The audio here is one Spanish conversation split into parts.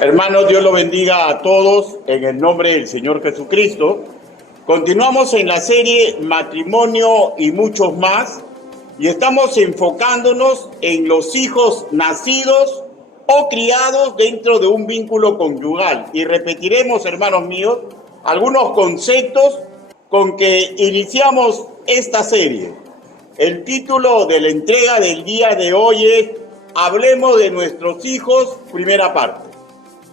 Hermanos, Dios los bendiga a todos en el nombre del Señor Jesucristo. Continuamos en la serie Matrimonio y muchos más y estamos enfocándonos en los hijos nacidos o criados dentro de un vínculo conyugal. Y repetiremos, hermanos míos, algunos conceptos con que iniciamos esta serie. El título de la entrega del día de hoy es Hablemos de nuestros hijos, primera parte.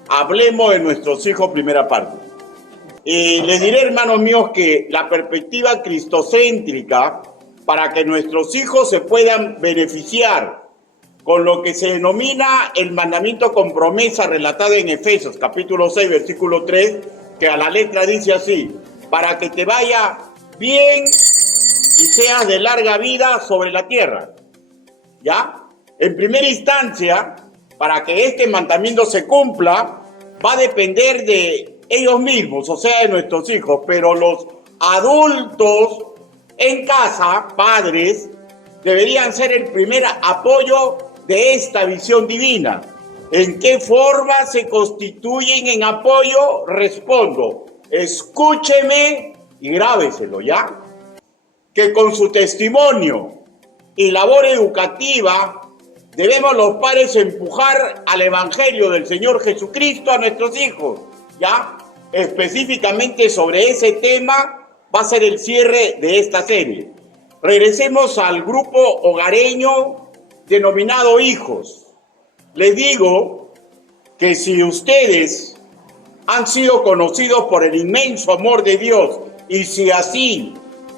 Hablemos de nuestros hijos, primera parte. Les diré, hermanos míos, que la perspectiva cristocéntrica para que nuestros hijos se puedan beneficiar con lo que se denomina el mandamiento con promesa relatado en Efesios, capítulo 6, versículo 3, que a la letra dice así: para que te vaya bien y seas de larga vida sobre la tierra. ¿Ya? En primera instancia, para que este mandamiento se cumpla, va a depender de ellos mismos, o sea, de nuestros hijos, pero los adultos en casa, padres, deberían ser el primer apoyo de esta visión divina. ¿En qué forma se constituyen en apoyo? Respondo, escúcheme y grábeselo, ¿ya? Que con su testimonio y labor educativa debemos los padres empujar al Evangelio del Señor Jesucristo a nuestros hijos, ¿ya? Específicamente sobre ese tema va a ser el cierre de esta serie. Regresemos al grupo hogareño denominado hijos. Les digo que si ustedes han sido conocidos por el inmenso amor de Dios y si así,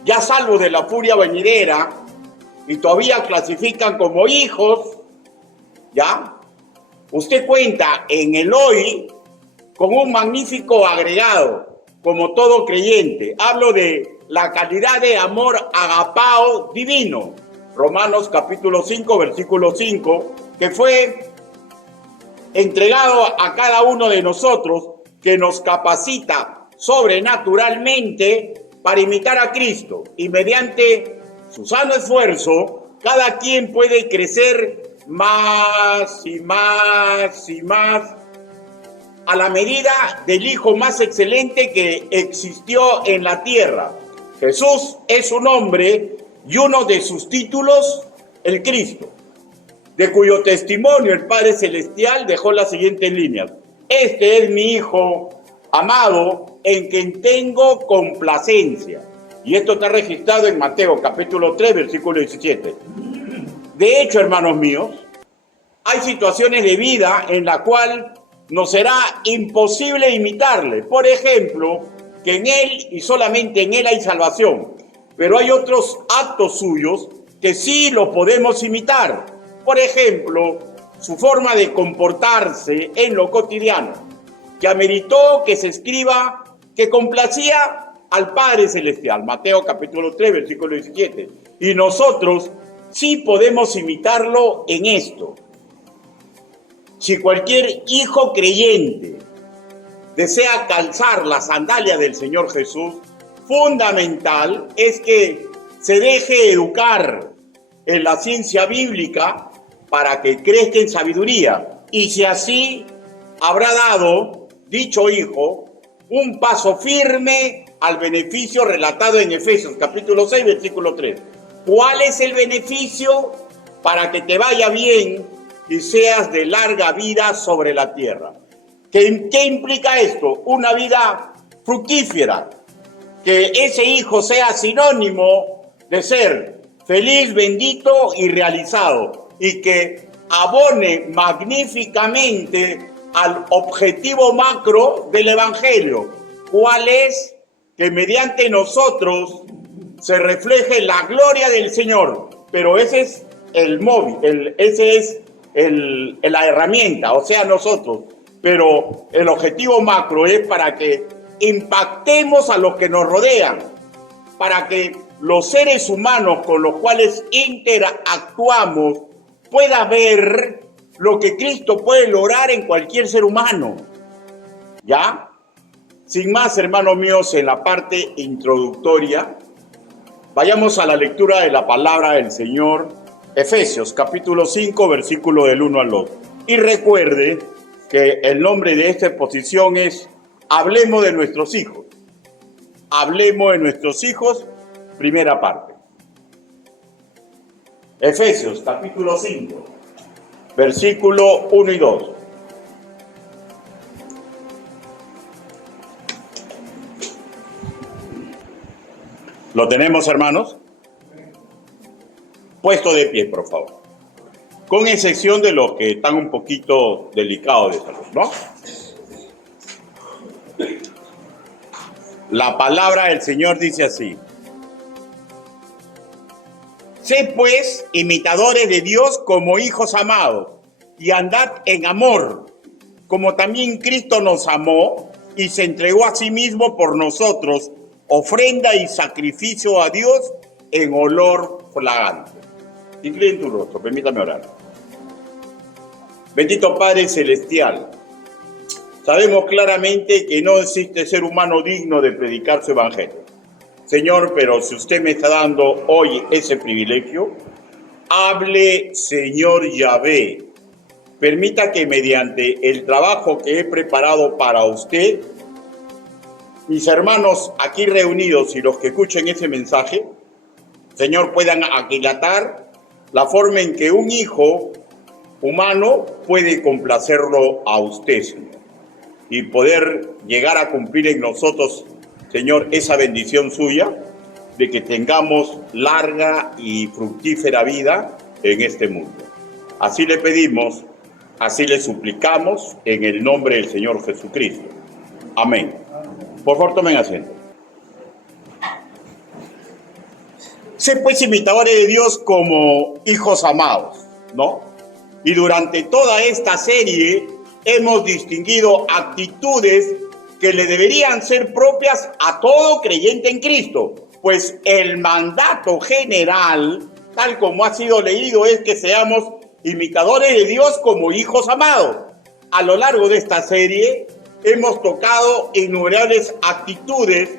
ya salvos de la furia venidera y todavía clasifican como hijos, ¿ya? Usted cuenta en el hoy con un magnífico agregado, como todo creyente. Hablo de la calidad de amor agapao divino. Romanos capítulo 5, versículo 5, que fue entregado a cada uno de nosotros, que nos capacita sobrenaturalmente para imitar a Cristo. Y mediante su sano esfuerzo, cada quien puede crecer más y más y más a la medida del hijo más excelente que existió en la tierra. Jesús es su nombre y uno de sus títulos, el Cristo, de cuyo testimonio el Padre Celestial dejó las siguientes líneas: este es mi Hijo amado en quien tengo complacencia. Y esto está registrado en Mateo capítulo 3, versículo 17. De hecho, hermanos míos, hay situaciones de vida en la cual nos será imposible imitarle. Por ejemplo, que en Él y solamente en Él hay salvación. Pero hay otros actos suyos que sí los podemos imitar. Por ejemplo, su forma de comportarse en lo cotidiano, que ameritó que se escriba que complacía al Padre Celestial. Mateo capítulo 3, versículo 17. Y nosotros sí podemos imitarlo en esto. Si cualquier hijo creyente desea calzar la sandalia del Señor Jesús, fundamental es que se deje educar en la ciencia bíblica para que crezca en sabiduría. Y si así habrá dado dicho hijo un paso firme al beneficio relatado en Efesios capítulo 6, versículo 3. ¿Cuál es el beneficio? Para que te vaya bien y seas de larga vida sobre la tierra. ¿Qué implica esto? Una vida fructífera. Que ese hijo sea sinónimo de ser feliz, bendito y realizado. Y que abone magníficamente al objetivo macro del Evangelio. ¿Cuál es? Que mediante nosotros se refleje la gloria del Señor. Pero ese es el móvil, ese es la herramienta, o sea, nosotros. Pero el objetivo macro es para que impactemos a los que nos rodean, para que los seres humanos con los cuales interactuamos puedan ver lo que Cristo puede lograr en cualquier ser humano. ¿Ya? Sin más, hermanos míos, en la parte introductoria, vayamos a la lectura de la palabra del Señor. Efesios capítulo 5, versículo del 1 al 2. Y recuerde que el nombre de esta exposición es Hablemos de nuestros hijos. Hablemos de nuestros hijos, primera parte. Efesios, capítulo 5, versículo 1 y 2. ¿Lo tenemos, hermanos? Puesto de pie, por favor. Con excepción de los que están un poquito delicados de salud, ¿no? La palabra del Señor dice así: Sed pues imitadores de Dios como hijos amados, y andad en amor, como también Cristo nos amó y se entregó a sí mismo por nosotros, ofrenda y sacrificio a Dios en olor fragante. Inclinen tu rostro, permítame orar. Bendito Padre Celestial, sabemos claramente que no existe ser humano digno de predicar su evangelio. Señor, pero si usted me está dando hoy ese privilegio, hable, Señor Yahvé. Permita que mediante el trabajo que he preparado para usted, mis hermanos aquí reunidos y los que escuchen ese mensaje, Señor, puedan aquilatar la forma en que un hijo humano puede complacerlo a usted, Señor, y poder llegar a cumplir en nosotros, Señor, esa bendición suya de que tengamos larga y fructífera vida en este mundo. Así le pedimos, así le suplicamos en el nombre del Señor Jesucristo. Amén. Por favor, tomen asiento. Sed pues imitadores de Dios como hijos amados, ¿no? Y durante toda esta serie hemos distinguido actitudes que le deberían ser propias a todo creyente en Cristo, pues el mandato general, tal como ha sido leído, es que seamos imitadores de Dios como hijos amados. A lo largo de esta serie hemos tocado innumerables actitudes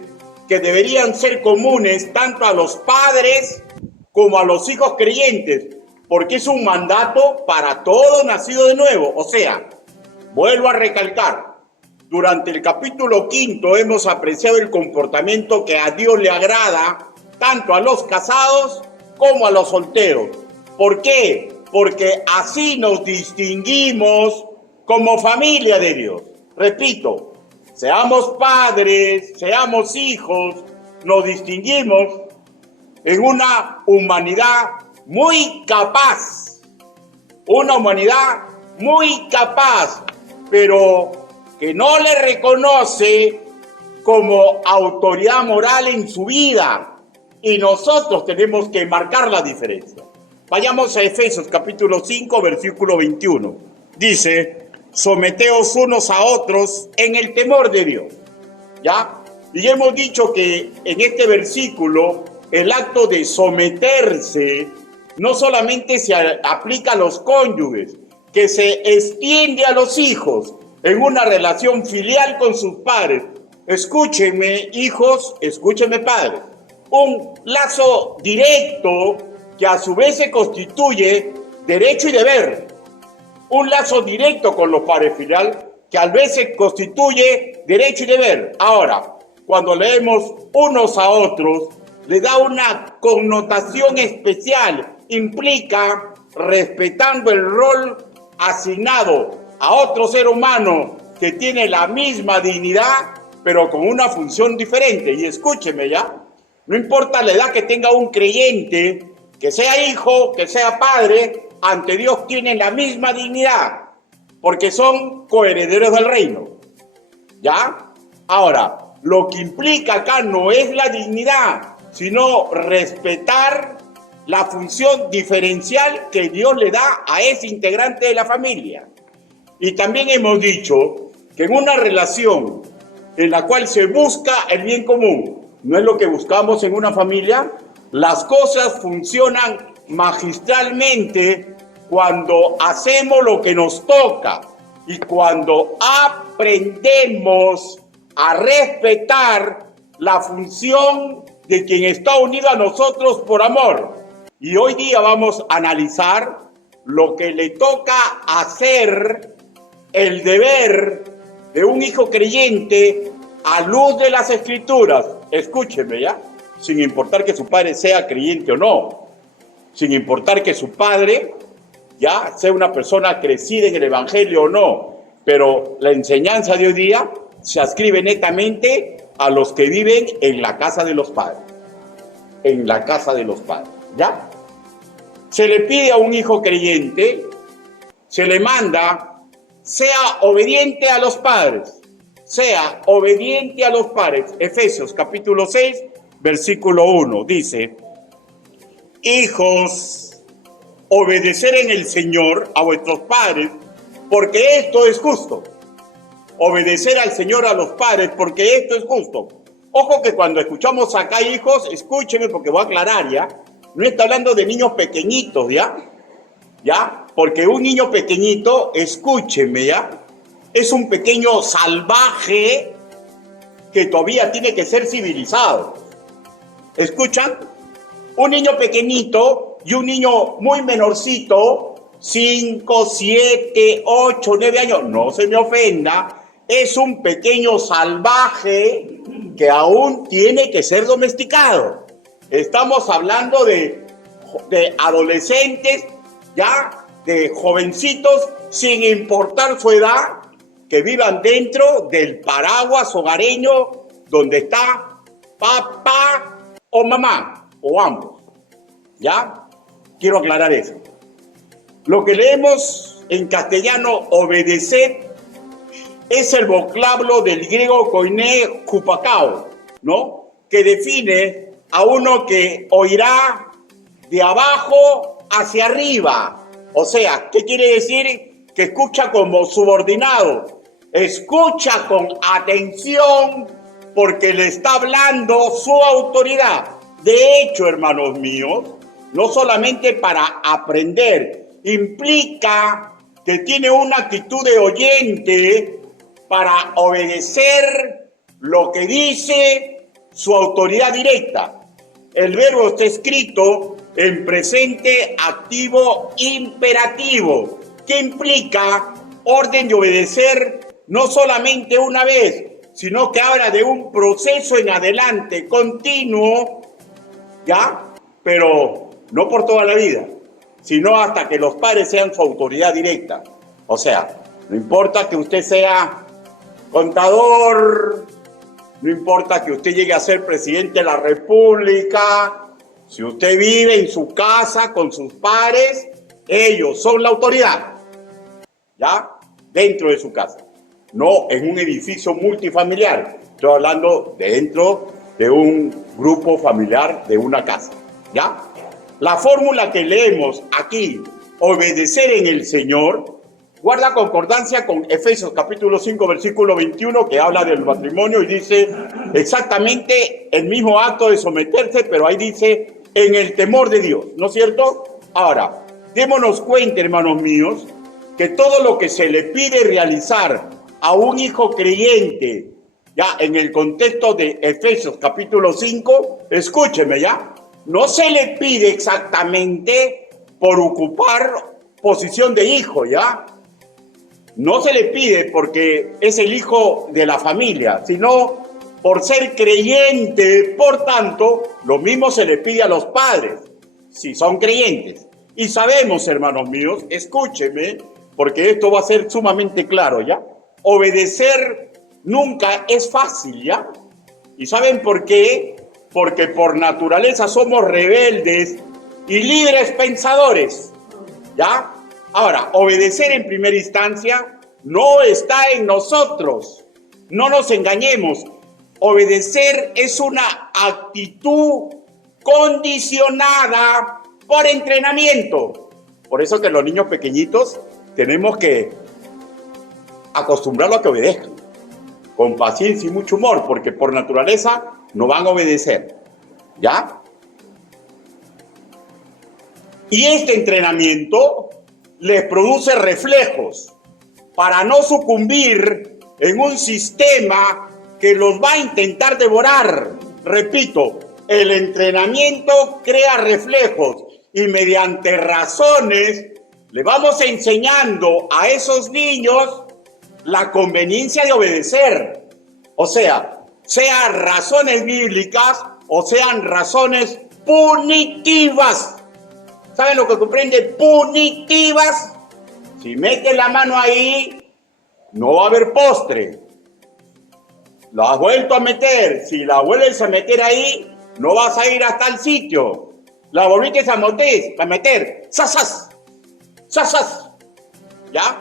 que deberían ser comunes tanto a los padres como a los hijos creyentes, porque es un mandato para todo nacido de nuevo. O sea, vuelvo a recalcar, durante el capítulo 5 hemos apreciado el comportamiento que a Dios le agrada tanto a los casados como a los solteros. ¿Por qué? Porque así nos distinguimos como familia de Dios. Repito, seamos padres, seamos hijos, nos distinguimos en una humanidad muy capaz, pero que no le reconoce como autoridad moral en su vida, y nosotros tenemos que marcar la diferencia. Vayamos a Efesios capítulo 5, versículo 21. Dice: someteos unos a otros en el temor de Dios. ¿Ya? Y hemos dicho que en este versículo el acto de someterse no solamente se aplica a los cónyuges, que se extiende a los hijos en una relación filial con sus padres. Escúchenme, hijos, escúchenme, padres. Un lazo directo que a su vez se constituye derecho y deber. Un lazo directo con los padres filial que a veces constituye derecho y deber. Ahora, cuando leemos unos a otros, le da una connotación especial. Implica respetando el rol asignado a otro ser humano que tiene la misma dignidad, pero con una función diferente. Y escúcheme ya, no importa la edad que tenga un creyente, que sea hijo, que sea padre, ante Dios tienen la misma dignidad, porque son coherederos del reino. ¿Ya? Ahora, lo que implica acá no es la dignidad, sino respetar la función diferencial que Dios le da a ese integrante de la familia. Y también hemos dicho que en una relación en la cual se busca el bien común, no es lo que buscamos en una familia, las cosas funcionan magistralmente cuando hacemos lo que nos toca y cuando aprendemos a respetar la función de quien está unido a nosotros por amor. Y hoy día vamos a analizar lo que le toca hacer el deber de un hijo creyente a luz de las Escrituras, escúcheme ya, sin importar que su padre sea creyente o no, sin importar que su padre ya sea una persona crecida en el Evangelio o no, pero la enseñanza de hoy día se adscribe netamente a los que viven en la casa de los padres, en la casa de los padres, ¿ya? Se le pide a un hijo creyente, se le manda, sea obediente a los padres, sea obediente a los padres. Efesios capítulo 6, versículo 1, dice: hijos, obedecer en el Señor a vuestros padres, porque esto es justo. Obedecer al Señor a los padres, porque esto es justo. Ojo que cuando escuchamos acá hijos, escúcheme porque voy a aclarar, ¿ya? No está hablando de niños pequeñitos, ¿ya? ¿Ya? Porque un niño pequeñito, escúcheme, ¿ya? Es un pequeño salvaje que todavía tiene que ser civilizado. ¿Escuchan? Un niño pequeñito y un niño muy menorcito, 5, 7, 8, 9 años, no se me ofenda, es un pequeño salvaje que aún tiene que ser domesticado. Estamos hablando de adolescentes, ya, de jovencitos, sin importar su edad, que vivan dentro del paraguas hogareño donde está papá o mamá, o ambos, ¿ya? Quiero aclarar eso. Lo que leemos en castellano, obedecer, es el vocablo del griego koiné hupakao, ¿no? Que define a uno que oirá de abajo hacia arriba. O sea, ¿qué quiere decir? Que escucha como subordinado, escucha con atención porque le está hablando su autoridad. De hecho, hermanos míos, no solamente para aprender, implica que tiene una actitud de oyente para obedecer lo que dice su autoridad directa. El verbo está escrito en presente activo imperativo, que implica orden de obedecer no solamente una vez, sino que habla de un proceso en adelante, continuo, ¿ya? Pero no por toda la vida, sino hasta que los padres sean su autoridad directa. O sea, no importa que usted sea contador, no importa que usted llegue a ser presidente de la República, si usted vive en su casa con sus padres, ellos son la autoridad, ¿ya? Dentro de su casa, no en un edificio multifamiliar. Estoy hablando dentro de un grupo familiar de una casa, ¿ya? La fórmula que leemos aquí, obedecer en el Señor, guarda concordancia con Efesios capítulo 5, versículo 21, que habla del matrimonio y dice exactamente el mismo acto de someterse, pero ahí dice en el temor de Dios, ¿no es cierto? Ahora, démonos cuenta, hermanos míos, que todo lo que se le pide realizar a un hijo creyente, ya en el contexto de Efesios capítulo 5, escúcheme ya, no se le pide exactamente por ocupar posición de hijo, ¿ya? No se le pide porque es el hijo de la familia, sino por ser creyente. Por tanto, lo mismo se le pide a los padres, si son creyentes. Y sabemos, hermanos míos, escúcheme, porque esto va a ser sumamente claro, ¿ya? Obedecer nunca es fácil, ¿ya? ¿Y saben por qué? Porque por naturaleza somos rebeldes y libres pensadores, ¿ya? Ahora, obedecer en primera instancia no está en nosotros. No nos engañemos. Obedecer es una actitud condicionada por entrenamiento. Por eso que los niños pequeñitos tenemos que acostumbrarlos a que obedezcan, con paciencia y mucho humor, porque por naturaleza no van a obedecer, ¿ya? Y este entrenamiento les produce reflejos para no sucumbir en un sistema que los va a intentar devorar. Repito, el entrenamiento crea reflejos y mediante razones le vamos enseñando a esos niños la conveniencia de obedecer. O sea, sean razones bíblicas o sean razones punitivas. ¿Saben lo que comprende? Punitivas. Si metes la mano ahí, no va a haber postre. La has vuelto a meter. Si la vuelves a meter ahí, no vas a ir hasta el sitio. La volviste a meter. ¡Sasas! ¡Sasas! ¿Ya?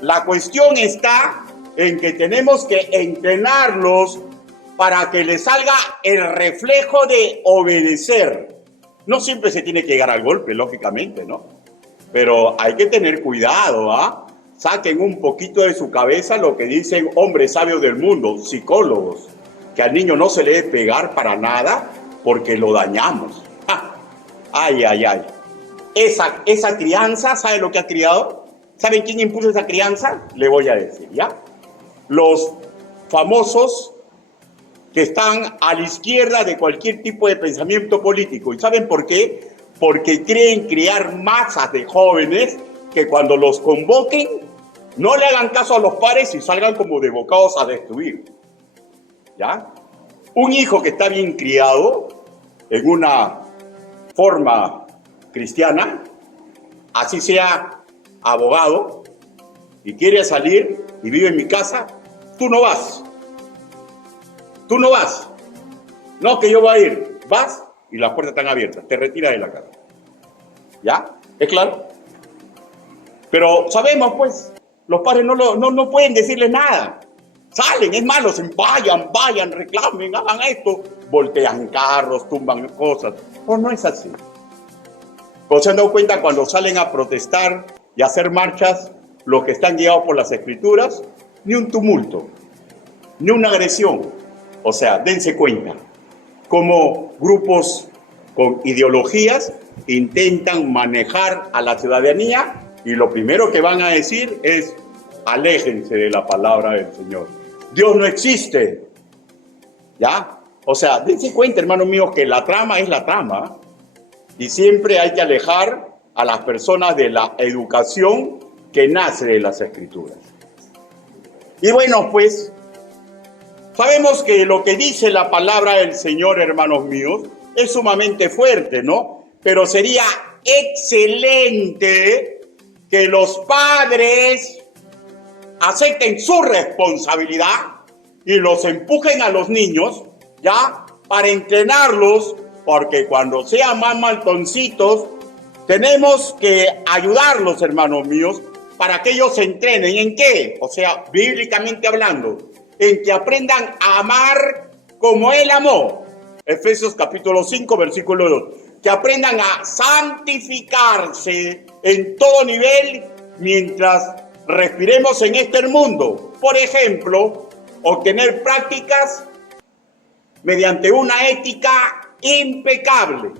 La cuestión está en que tenemos que entrenarlos para que les salga el reflejo de obedecer. No siempre se tiene que llegar al golpe, lógicamente, ¿no? Pero hay que tener cuidado, ¿ah? Saquen un poquito de su cabeza lo que dicen hombres sabios del mundo, psicólogos, que al niño no se le debe pegar para nada porque lo dañamos. ¡Ah! ¡Ay, ay, ay! Esa crianza, ¿sabe lo que ha criado? ¿Saben quién impulsa esa crianza? Le voy a decir, ¿ya? Los famosos que están a la izquierda de cualquier tipo de pensamiento político. ¿Y saben por qué? Porque creen criar masas de jóvenes que cuando los convoquen no le hagan caso a los padres y salgan como de bocados a destruir. ¿Ya? Un hijo que está bien criado en una forma cristiana, así sea abogado, y quiere salir y vive en mi casa, tú no vas. Tú no vas. No, que yo voy a ir. Vas y las puertas están abiertas. Te retiras de la casa. ¿Ya? ¿Es claro? Pero sabemos, pues, los padres no pueden decirles nada. Salen, es malo, vayan, reclamen, hagan esto. Voltean carros, tumban cosas. Pues no es así. Pues se han dado cuenta cuando salen a protestar y a hacer marchas, los que están guiados por las escrituras, ni un tumulto, ni una agresión. O sea, dense cuenta, como grupos con ideologías intentan manejar a la ciudadanía y lo primero que van a decir es, aléjense de la palabra del Señor. Dios no existe, ¿ya? O sea, dense cuenta, hermanos míos, que la trama es la trama y siempre hay que alejar a las personas de la educación que nace de las Escrituras. Y bueno, pues, sabemos que lo que dice la palabra del Señor, hermanos míos, es sumamente fuerte, ¿no? Pero sería excelente que los padres acepten su responsabilidad y los empujen a los niños, ¿ya? Para entrenarlos, porque cuando sean más maltoncitos, tenemos que ayudarlos, hermanos míos, para que ellos se entrenen. ¿En qué? O sea, bíblicamente hablando, en que aprendan a amar como Él amó. Efesios capítulo 5, versículo 2. Que aprendan a santificarse en todo nivel mientras respiremos en este mundo. Por ejemplo, obtener prácticas mediante una ética impecable.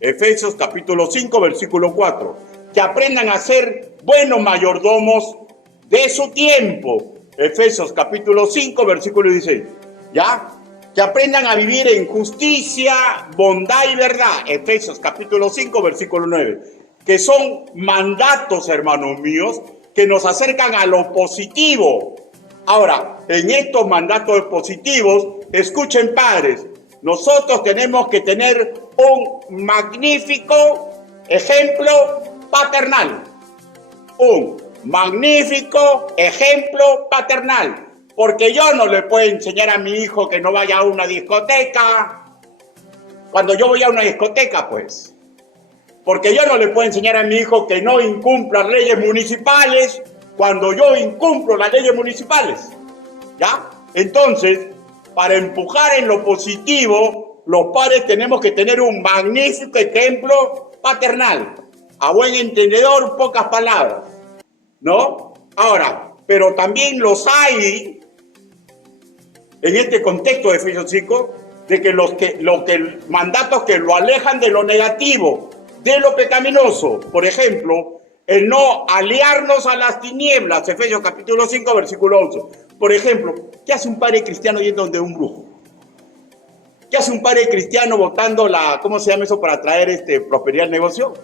Efesios capítulo 5, versículo 4. Que aprendan a ser buenos mayordomos de su tiempo. Efesios capítulo 5, versículo 16. ¿Ya? Que aprendan a vivir en justicia, bondad y verdad. Efesios capítulo 5, versículo 9. Que son mandatos, hermanos míos, que nos acercan a lo positivo. Ahora, en estos mandatos positivos, escuchen, padres, nosotros tenemos que tener un magnífico ejemplo paternal. Un magnífico ejemplo paternal. Porque yo no le puedo enseñar a mi hijo que no vaya a una discoteca. Cuando yo voy a una discoteca, pues. Porque yo no le puedo enseñar a mi hijo que no incumpla leyes municipales cuando yo incumplo las leyes municipales. ¿Ya? Entonces, para empujar en lo positivo, los padres tenemos que tener un magnífico ejemplo paternal. A buen entendedor, pocas palabras, ¿no? Ahora, pero también los hay, en este contexto de Efesios 5, de que los mandatos que lo alejan de lo negativo, de lo pecaminoso. Por ejemplo, el no aliarnos a las tinieblas, Efesios capítulo 5, versículo 11. Por ejemplo, ¿qué hace un padre cristiano yendo donde un brujo? ¿Qué hace un padre cristiano botando la, ¿cómo se llama eso para traer prosperidad al negocio?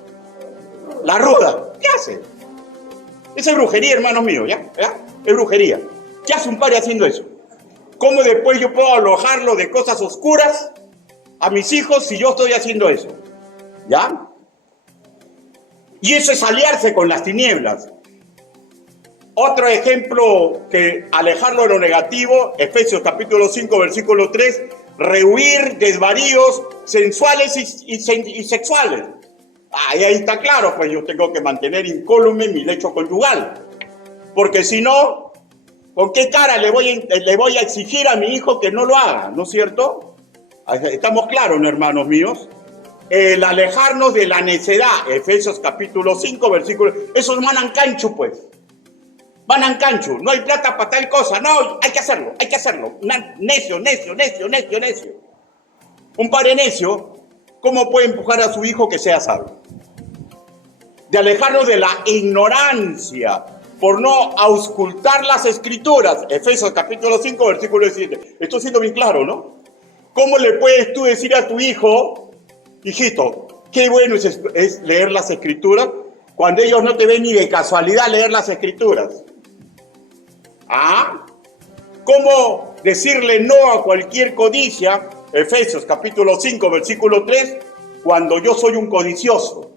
La ruda. ¿Qué hace? Esa es brujería, hermanos míos, ¿ya? Es brujería. ¿Qué hace un padre haciendo eso? ¿Cómo después yo puedo alojarlo de cosas oscuras a mis hijos si yo estoy haciendo eso? ¿Ya? Y eso es aliarse con las tinieblas. Otro ejemplo que alejarlo de lo negativo, Efesios capítulo 5, versículo 3, rehuir desvaríos sensuales y sexuales. Ahí está claro, pues yo tengo que mantener incólume mi lecho conyugal. Porque si no, ¿con qué cara le voy a exigir a mi hijo que no lo haga? ¿No es cierto? Estamos claros, ¿no, hermanos míos? El alejarnos de la necedad, Efesios capítulo 5, versículo... Esos manan cancho, pues. Manan cancho, no hay plata para tal cosa. No, hay que hacerlo. Necio. Un padre necio, ¿cómo puede empujar a su hijo que sea sabio? De alejarnos de la ignorancia por no auscultar las escrituras. Efesios capítulo 5, versículo 17. Estoy siendo bien claro, ¿no? ¿Cómo le puedes tú decir a tu hijo, hijito, qué bueno es leer las escrituras, cuando ellos no te ven ni de casualidad leer las escrituras? ¿Ah? ¿Cómo decirle no a cualquier codicia? Efesios capítulo 5, versículo 3, cuando yo soy un codicioso.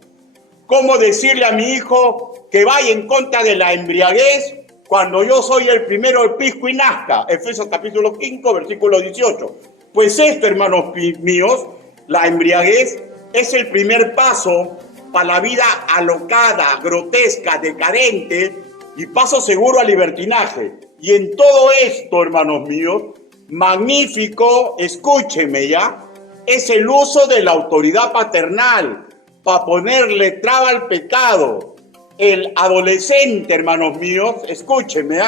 ¿Cómo decirle a mi hijo que vaya en contra de la embriaguez cuando yo soy el primero del pisco y nazca? Efesios capítulo 5, versículo 18. Pues esto, hermanos míos, la embriaguez es el primer paso para la vida alocada, grotesca, decadente y paso seguro al libertinaje. Y en todo esto, hermanos míos, magnífico, escúcheme ya, es el uso de la autoridad paternal para ponerle traba al pecado. El adolescente, hermanos míos, escúcheme,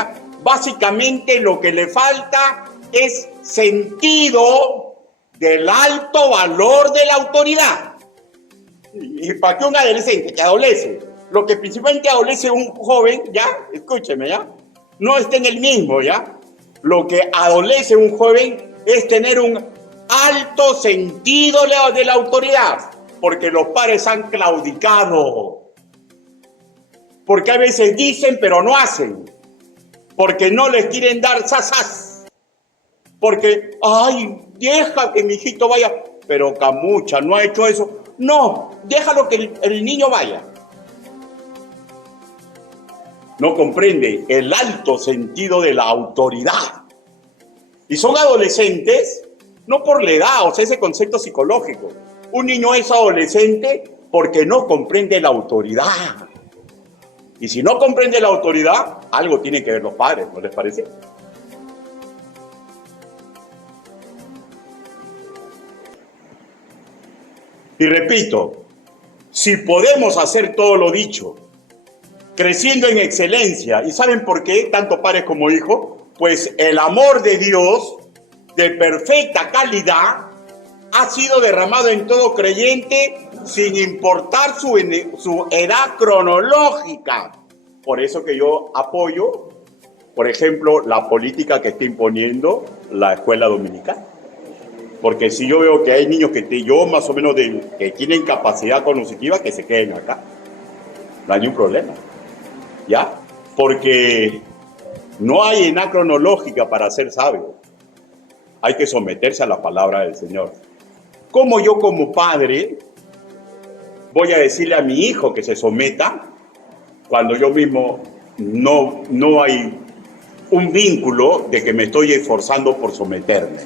básicamente lo que le falta es sentido del alto valor de la autoridad. Y para que un adolescente que adolece, lo que principalmente adolece un joven, ya, escúcheme, ya, no está en el mismo, ya. Lo que adolece un joven es tener un alto sentido de la autoridad, porque los padres han claudicado, porque a veces dicen pero no hacen, porque no les quieren dar sasas, porque, ay, deja que mi hijito vaya, pero camucha, no ha hecho eso. No, déjalo que el niño vaya. No comprende el alto sentido de la autoridad. Y son adolescentes, no por la edad, o sea, ese concepto psicológico. Un niño es adolescente porque no comprende la autoridad. Y si no comprende la autoridad, algo tienen que ver los padres, ¿no les parece? Y repito, si podemos hacer todo lo dicho, creciendo en excelencia, ¿y saben por qué? Tanto padres como hijos, pues el amor de Dios, de perfecta calidad, ha sido derramado en todo creyente sin importar su edad cronológica. Por eso que yo apoyo, por ejemplo, la política que está imponiendo la escuela dominical. Porque si yo veo que hay niños yo más o menos que tienen capacidad cognitiva, que se queden acá. No hay ningún problema. ¿Ya? Porque no hay edad cronológica para ser sabio. Hay que someterse a la palabra del Señor. ¿Cómo yo como padre voy a decirle a mi hijo que se someta cuando yo mismo no hay un vínculo de que me estoy esforzando por someterme?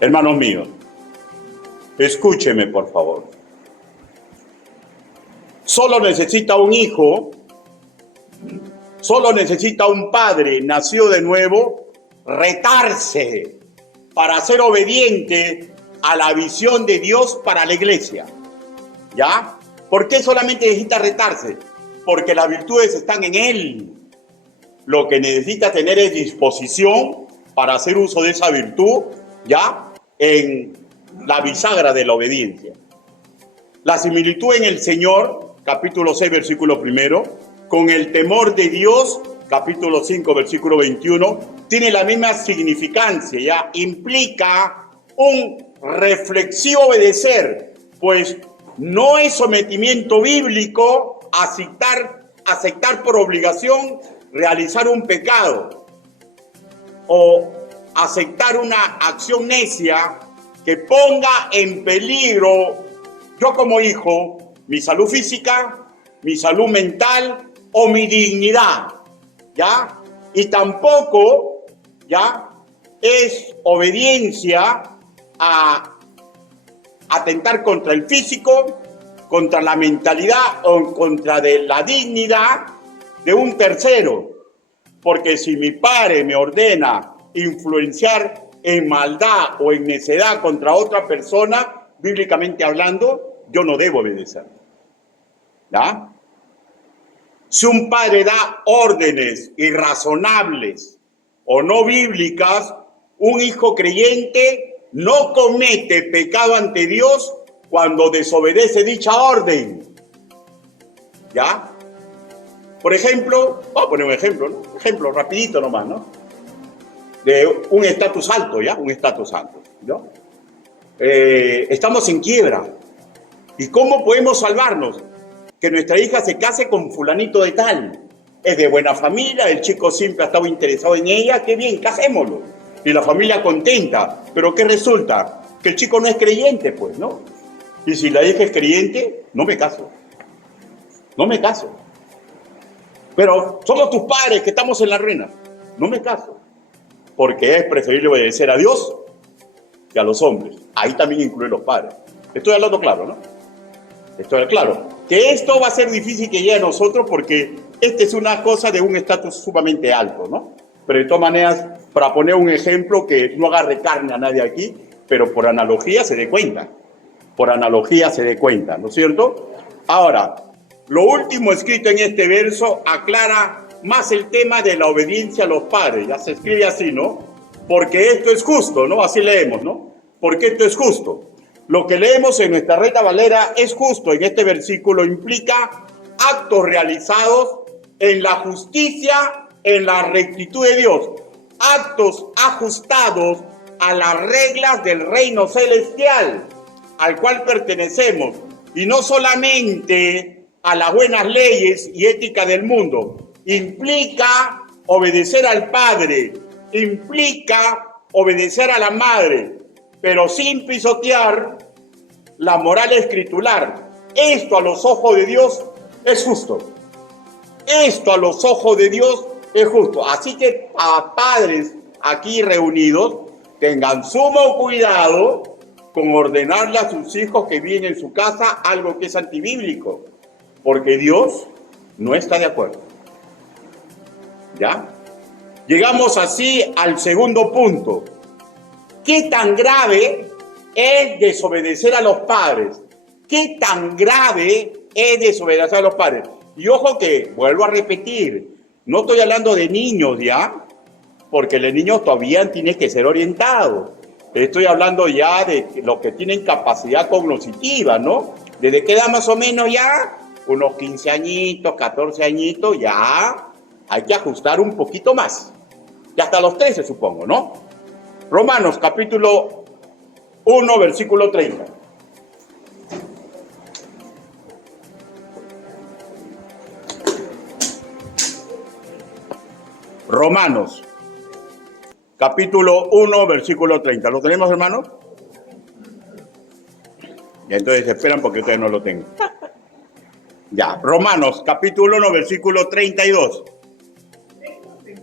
Hermanos míos, escúcheme por favor. Solo necesita un hijo, solo necesita un padre nacido de nuevo retarse para ser obediente a la visión de Dios para la iglesia. ¿Ya? ¿Por qué solamente necesita retarse? Porque las virtudes están en él. Lo que necesita tener es disposición para hacer uso de esa virtud, ¿ya? En la bisagra de la obediencia. La similitud en el Señor, capítulo 6, versículo 1, con el temor de Dios, capítulo 5, versículo 21, tiene la misma significancia, ¿ya? Implica un reflexivo obedecer, pues no es sometimiento bíblico aceptar por obligación realizar un pecado, o aceptar una acción necia que ponga en peligro, yo como hijo, mi salud física, mi salud mental o mi dignidad, ¿ya? Y tampoco, ¿ya?, es obediencia a atentar contra el físico, contra la mentalidad o contra de la dignidad de un tercero. Porque si mi padre me ordena influenciar en maldad o en necedad contra otra persona, bíblicamente hablando, yo no debo obedecer. ¿Ya? Si un padre da órdenes irrazonables o no bíblicas, un hijo creyente no comete pecado ante Dios cuando desobedece dicha orden. ¿Ya? Por ejemplo, vamos a poner un ejemplo, ¿no? Ejemplo rapidito nomás, ¿no? De un estatus alto, ¿ya? Un estatus alto, ¿no? Estamos en quiebra. ¿Y cómo podemos salvarnos? Que nuestra hija se case con fulanito de tal. Es de buena familia, el chico siempre ha estado interesado en ella, qué bien, casémoslo. Y la familia contenta. Pero ¿qué resulta? Que el chico no es creyente, pues, ¿no? Y si la hija es creyente, no me caso. No me caso. Pero somos tus padres que estamos en la ruina. No me caso. Porque es preferible obedecer a Dios que a los hombres. Ahí también incluye los padres. Estoy hablando claro, ¿no? Estoy claro. Que esto va a ser difícil que llegue a nosotros porque esta es una cosa de un estatus sumamente alto, ¿no? Pero de todas maneras, para poner un ejemplo que no agarre carne a nadie aquí, pero por analogía se dé cuenta. Por analogía se dé cuenta, ¿no es cierto? Ahora, lo último escrito en este verso aclara más el tema de la obediencia a los padres. Ya se escribe así, ¿no? Porque esto es justo, ¿no? Así leemos, ¿no? Porque esto es justo. Lo que leemos en nuestra Reina Valera es justo. En este versículo implica actos realizados en la justicia, en la rectitud de Dios. Actos ajustados a las reglas del reino celestial al cual pertenecemos. Y no solamente a las buenas leyes y ética del mundo. Implica obedecer al padre, implica obedecer a la madre, pero sin pisotear la moral escritural. Esto a los ojos de Dios es justo. Esto a los ojos de Dios es justo. Así que a padres aquí reunidos, tengan sumo cuidado con ordenarle a sus hijos que vienen en su casa algo que es antibíblico. Porque Dios no está de acuerdo. ¿Ya? Llegamos así al segundo punto. ¿Qué tan grave es desobedecer a los padres? ¿Qué tan grave es desobedecer a los padres? Y ojo que, vuelvo a repetir, no estoy hablando de niños, ¿ya? Porque los niños todavía tienen que ser orientados. Estoy hablando ya de los que tienen capacidad cognitiva, ¿no? ¿Desde qué edad más o menos ya? Unos 15 añitos, 14 añitos, ya hay que ajustar un poquito más. Ya hasta los 13, supongo, ¿no? Romanos, capítulo 1, versículo 30. Romanos, capítulo 1, versículo 30. ¿Lo tenemos, hermanos? Y entonces esperan porque ustedes no lo tengo. Ya, Romanos, capítulo 1, versículo 32.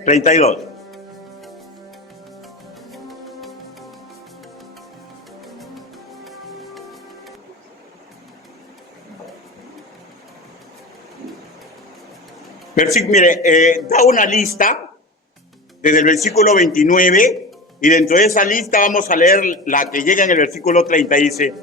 32. Mire, da una lista desde el versículo 29 y dentro de esa lista vamos a leer la que llega en el versículo 30. Dice: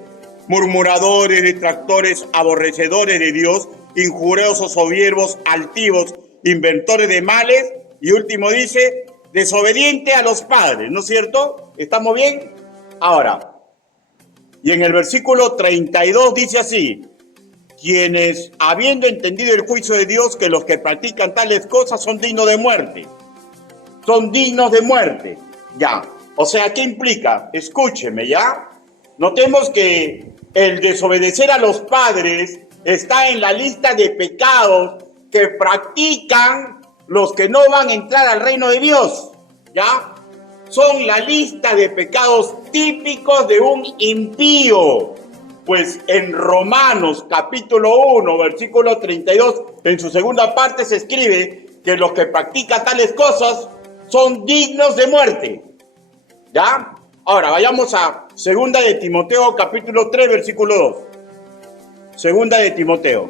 murmuradores, detractores, aborrecedores de Dios, injuriosos, soberbos, altivos, inventores de males. Y último dice, desobediente a los padres, ¿no es cierto? ¿Estamos bien? Ahora, y en el versículo 32 dice así: quienes, habiendo entendido el juicio de Dios, que los que practican tales cosas son dignos de muerte. Son dignos de muerte. Ya. O sea, ¿qué implica? Escúcheme, ¿ya? Notemos que el desobedecer a los padres está en la lista de pecados que practican los que no van a entrar al reino de Dios. ¿Ya? son la lista de pecados típicos de un impío. Pues en Romanos capítulo 1, versículo 32, en su segunda parte se escribe que los que practican tales cosas son dignos de muerte. ¿Ya? Ahora vayamos a Segunda de Timoteo capítulo 3, versículo 2. Segunda de Timoteo.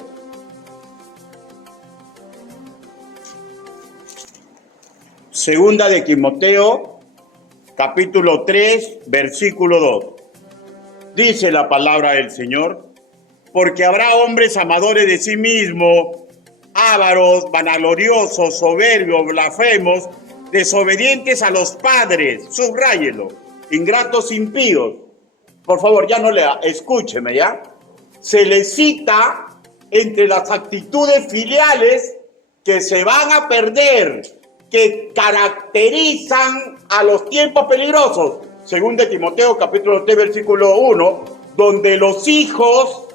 Segunda de Timoteo capítulo 3, versículo 2. Dice la palabra del Señor: porque habrá hombres amadores de sí mismos, ávaros, vanagloriosos, soberbios, blasfemos, desobedientes a los padres, subráyelo, ingratos, impíos. Por favor, ya no lea, escúcheme, ¿ya? Se le cita entre las actitudes filiales que se van a perder, que caracterizan a los tiempos peligrosos. Según de Timoteo capítulo 3 versículo 1, donde los hijos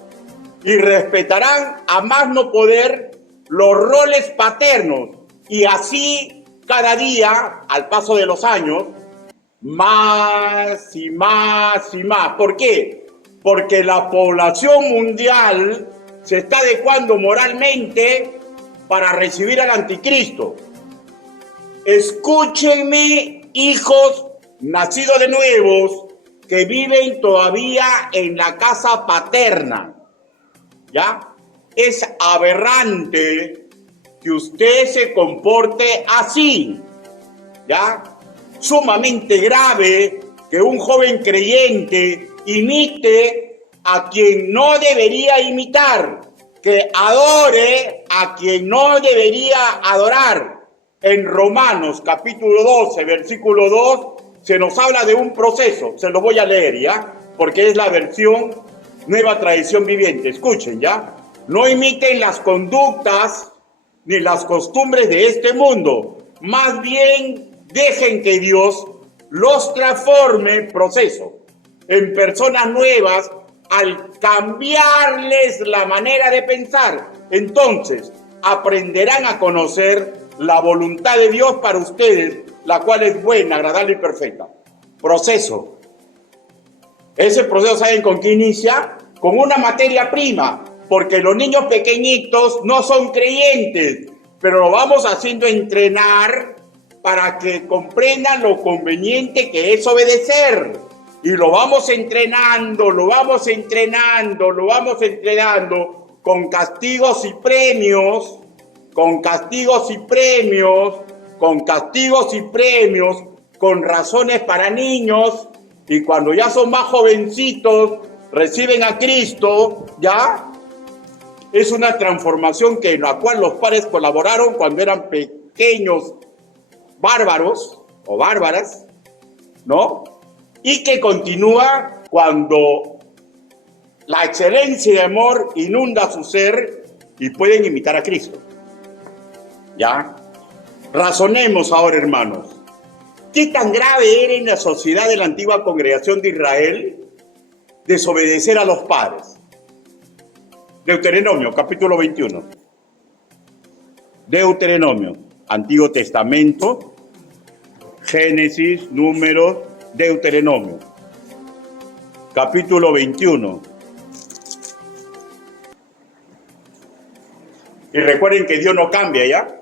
irrespetarán a más no poder los roles paternos, y así cada día, al paso de los años, más y más y más. ¿Por qué? Porque la población mundial se está adecuando moralmente para recibir al anticristo. Escúchenme, hijos nacidos de nuevos, que viven todavía en la casa paterna, ¿ya? Es aberrante que usted se comporte así, ¿ya? Sumamente grave que un joven creyente imite a quien no debería imitar, que adore a quien no debería adorar. En Romanos capítulo 12, versículo 2, se nos habla de un proceso. Se lo voy a leer, ¿ya? Porque es la versión Nueva Tradición Viviente. Escuchen, ¿ya? No imiten las conductas ni las costumbres de este mundo. Más bien, dejen que Dios los transforme, proceso, en personas nuevas al cambiarles la manera de pensar. Entonces, aprenderán a conocer la voluntad de Dios para ustedes, la cual es buena, agradable y perfecta. Proceso. Ese proceso, ¿saben con qué inicia? Con una materia prima, porque los niños pequeñitos no son creyentes, pero lo vamos haciendo entrenar para que comprendan lo conveniente que es obedecer. Y lo vamos entrenando, lo vamos entrenando, lo vamos entrenando con castigos y premios, con castigos y premios, con castigos y premios, con razones para niños, y cuando ya son más jovencitos, reciben a Cristo, ¿ya? Es una transformación que en la cual los padres colaboraron cuando eran pequeños bárbaros o bárbaras, ¿no? Y que continúa cuando la excelencia de amor inunda su ser y pueden imitar a Cristo, ¿ya? Razonemos ahora, hermanos. ¿Qué tan grave era en la sociedad de la antigua congregación de Israel desobedecer a los padres? Deuteronomio, capítulo 21. Deuteronomio, Antiguo Testamento, Génesis, Números, Deuteronomio, capítulo 21. Y recuerden que Dios no cambia, ¿ya?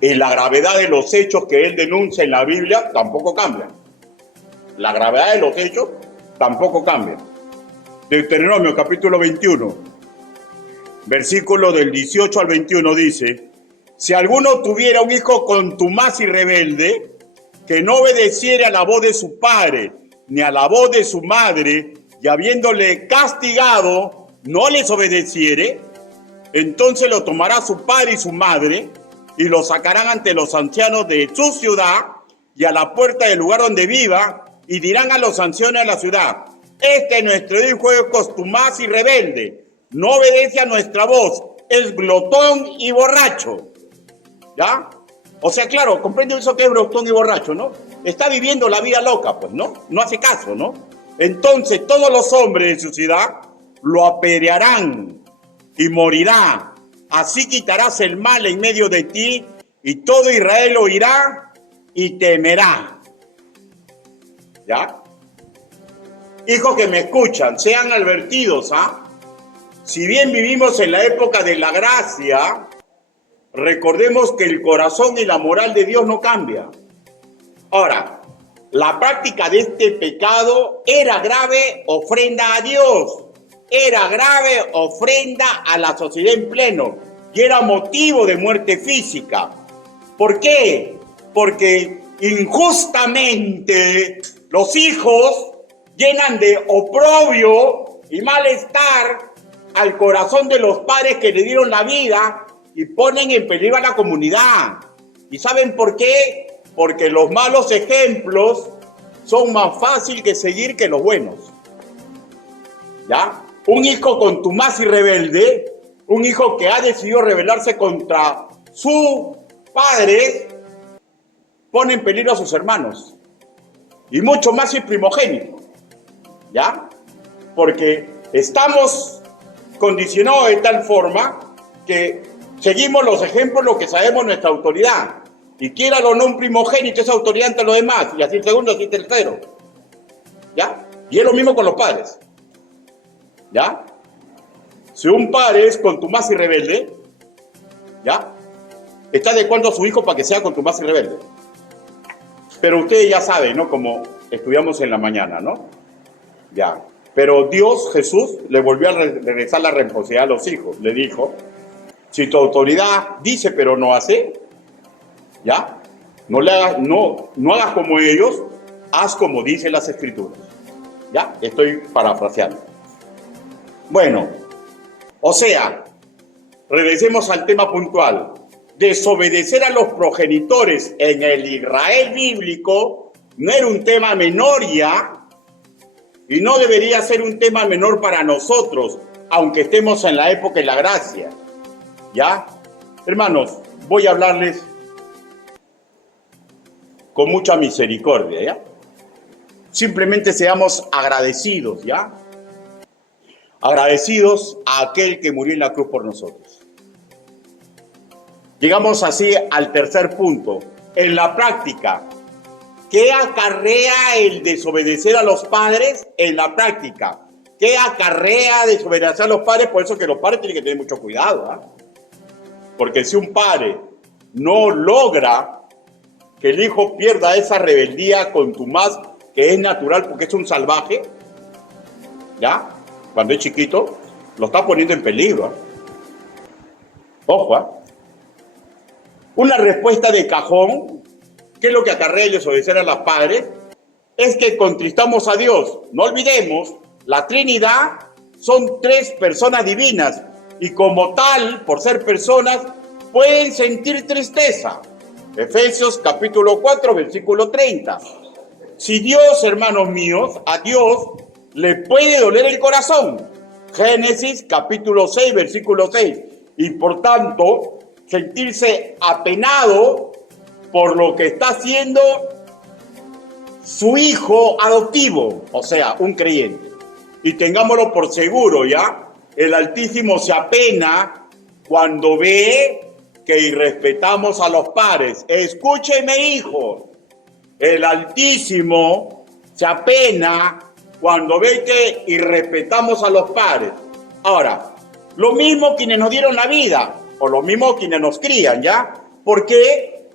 Y la gravedad de los hechos que él denuncia en la Biblia tampoco cambia. La gravedad de los hechos tampoco cambia. Deuteronomio capítulo 21, versículo del 18 al 21 dice: si alguno tuviera un hijo contumaz y rebelde, que no obedeciera a la voz de su padre, ni a la voz de su madre, y habiéndole castigado, no les obedeciere, entonces lo tomará su padre y su madre, y lo sacarán ante los ancianos de su ciudad y a la puerta del lugar donde viva, y dirán a los ancianos de la ciudad: este nuestro hijo es contumaz y rebelde, no obedece a nuestra voz, es glotón y borracho. ¿Ya? O sea, claro, comprende eso que es glotón y borracho, ¿no? Está viviendo la vida loca, pues, ¿no? No hace caso, ¿no? Entonces todos los hombres de su ciudad lo apedrearán y morirá Así quitarás el mal en medio de ti, y todo Israel oirá y temerá. ¿Ya? Hijos que me escuchan, sean advertidos, ¿ah? Si bien vivimos en la época de la gracia, recordemos que el corazón y la moral de Dios no cambia. Ahora, la práctica de este pecado era grave ofrenda a Dios, era grave ofrenda a la sociedad en pleno y era motivo de muerte física. ¿Por qué? Porque injustamente los hijos llenan de oprobio y malestar al corazón de los padres que le dieron la vida y ponen en peligro a la comunidad. ¿Y saben por qué? Porque los malos ejemplos son más fáciles que seguir que los buenos. ¿Ya? Un hijo contumaz y rebelde, un hijo que ha decidido rebelarse contra su padre, pone en peligro a sus hermanos. Y mucho más si es primogénito. ¿Ya? Porque estamos condicionados de tal forma que seguimos los ejemplos, lo que sabemos nuestra autoridad. Y quiéralo o no un primogénito, es autoridad ante los demás. Y así el segundo, así el tercero. ¿Ya? Y es lo mismo con los padres. ¿Ya? Si un padre es contumaz y rebelde, ¿ya? Está adecuando a su hijo para que sea contumaz y rebelde. Pero ustedes ya saben, ¿no? Como estudiamos en la mañana, ¿no? Ya. Pero Dios, Jesús, le volvió a regresar la responsabilidad a los hijos. Le dijo, si tu autoridad dice pero no hace, ¿ya? No hagas como ellos, haz como dicen las Escrituras. ¿Ya? Estoy parafraseando. Bueno, o sea, regresemos al tema puntual. Desobedecer a los progenitores en el Israel bíblico no era un tema menor ya, y no debería ser un tema menor para nosotros, aunque estemos en la época de la gracia. ¿Ya? Hermanos, voy a hablarles con mucha misericordia, ¿ya? Simplemente seamos agradecidos, ¿ya? Agradecidos a aquel que murió en la cruz por nosotros. Llegamos así al tercer punto. En la práctica, ¿qué acarrea el desobedecer a los padres en la práctica? ¿Qué acarrea desobedecer a los padres? Por eso que los padres tienen que tener mucho cuidado, ¿eh? Porque si un padre no logra que el hijo pierda esa rebeldía contumaz que es natural porque es un salvaje, ¿ya? Cuando es chiquito, lo está poniendo en peligro, ¿eh? Ojo, ¿eh? Una respuesta de cajón, ¿qué es lo que acarrea el desobedecer a los padres? Es que contristamos a Dios. No olvidemos, la Trinidad son tres personas divinas y como tal, por ser personas, pueden sentir tristeza. Efesios capítulo 4, versículo 30. Si Dios, hermanos míos, a Dios le puede doler el corazón. Génesis capítulo 6, versículo 6. Y por tanto, sentirse apenado por lo que está haciendo su hijo adoptivo, o sea, un creyente. Y tengámoslo por seguro, ¿ya? El Altísimo se apena cuando ve que irrespetamos a los padres. Escúcheme, hijo. El Altísimo se apena cuando ve que irrespetamos a los padres. Ahora, lo mismo quienes nos dieron la vida, o lo mismo quienes nos crían, ¿ya? ¿Por qué?